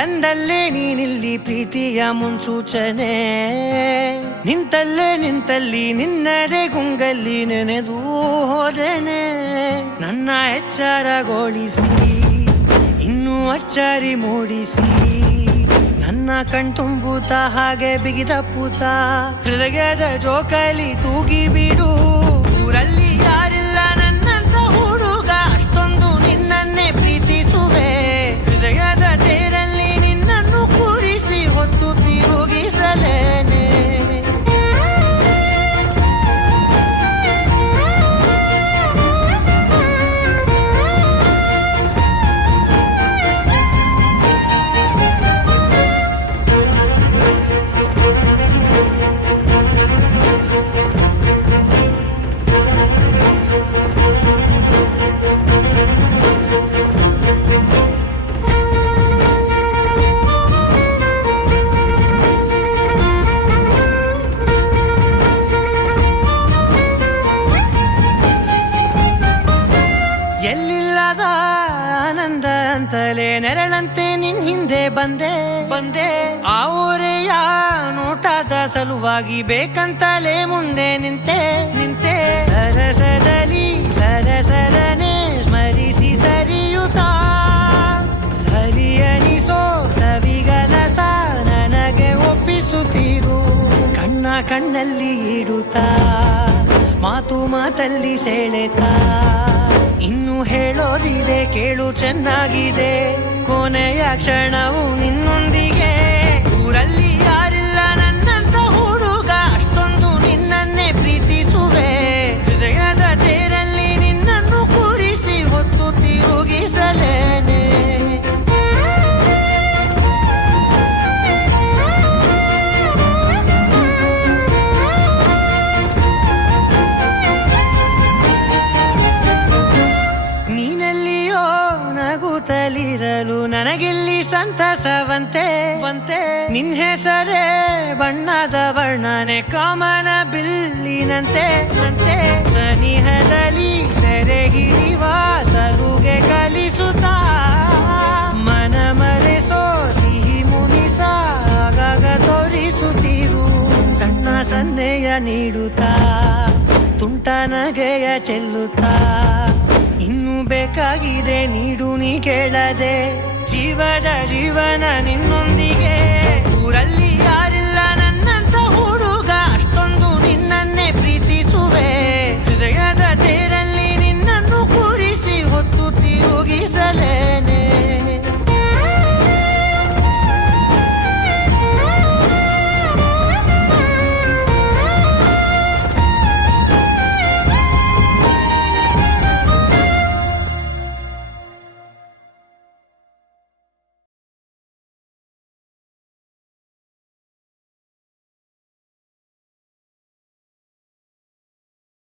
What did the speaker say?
ತಂದಲ್ಲೇ ನೀನಿಲ್ಲಿ ಪ್ರೀತಿಯ ಮುನ್ಸೂಚನೆ, ನಿಂತಲ್ಲಿ ನಿನ್ನದೇ ಗುಂಗಲ್ಲಿ ನೆನೆದು ಹೋದೆನೆ. ನನ್ನ ಎಚ್ಚರಗೊಳಿಸಿ ಇನ್ನೂ ಅಚ್ಚರಿ ಮೂಡಿಸಿ, ನನ್ನ ಕಣ್ತುಂಬುತ್ತ ಹಾಗೆ ಬಿಗಿದ ಪೂತ ಹೃದಯದ ಜೋಕಾಲಿ ತೂಗಿ ಬಿಡು. ಊರಲ್ಲಿ ಯಾರಿಲ್ಲ ನನ್ನಂತ ಹುಡುಗ, ಅಷ್ಟೊಂದು ನಿನ್ನನ್ನೇ ಪ್ರೀತಿಸುವೆ. ಹೃದಯದ ತೇರಲ್ಲಿ ನಿನ್ನನ್ನು ಕೂರಿಸಿ ಹೊತ್ತು ತಿರುಗಿಸಲೇನೆ. ಎಲ್ಲಿಲ್ಲದ ಆನಂದ ಅಂತಲೇ ನೆರಳಂತೆ ನಿನ್ ಹಿಂದೆ ಬಂದೆ. ಆ ಊರೆಯ ನೋಟದ ಸಲುವಾಗಿ ಬೇಕಂತಲೇ ಮುಂದೆ ನಿಂತೆ. ಸರಸರನೆ ಸ್ಮರಿಸಿ ಸರಿಯುತ್ತಾ, ಸರಿಯನಿಸೋ ಸವಿಗನಸ ನನಗೆ ಒಪ್ಪಿಸುತ್ತೀರು. ಕಣ್ಣಲ್ಲಿ ಇಡುತ್ತಾ, ಮಾತಲ್ಲಿ ಸೆಳೆತಾ, ಇನ್ನು ಹೇಳೋದಿದೆ ಕೇಳು ಚೆನ್ನಾಗಿದೆ. ಕೊನೆಯ ಕ್ಷಣವು ನಿನ್ನೊಂದಿಗೆ. ಊರಲ್ಲಿ ಯಾರಿಲ್ಲ ನನ್ನಂತ ಹುಡುಗ, ಅಷ್ಟೊಂದು ನಿನ್ನನ್ನೇ ಪ್ರೀತಿಸುವೆ. ಹೃದಯದ ತೇರಲ್ಲಿ ನಿನ್ನನ್ನು ಕೂರಿಸಿ ಹೊತ್ತು ತಿರುಗಿಸಲೇನೆ. ನೀನೆಲ್ಲಿಯೋ ನಗುತ್ತಲಿರಲು ನನಗಿಲ್ಲಿ ಸಂತಸವಂತೆ. ನಿನ್ ಹೆಸರೇ ಬಣ್ಣದ ವರ್ಣನೆ ಕಾಮನ ಬಿಲ್ಲಿನಂತೆ. ಸನಿಹದಲ್ಲಿ ಸೆರೆ ಹಿಡಿಯುವ ಸಲುಗೆ ಕಲಿಸುತ್ತಾ, ಮನ ಮರೆಸೋ ಸಿಹಿ ಮುನಿಸ ಆಗಾಗ ತೋರಿಸುತ್ತೀರು. ಸಣ್ಣ ಸನ್ನೆಯ ನೀಡುತ್ತಾ, ತುಂಟ ನಗೆಯ ಚೆಲ್ಲುತ್ತಾ, ಇನ್ನು ಬೇಕಾಗಿದೆ ನೀಡು ನೀ ಕೇಳದೆ. ಜೀವನ ನಿನ್ನೊಂದು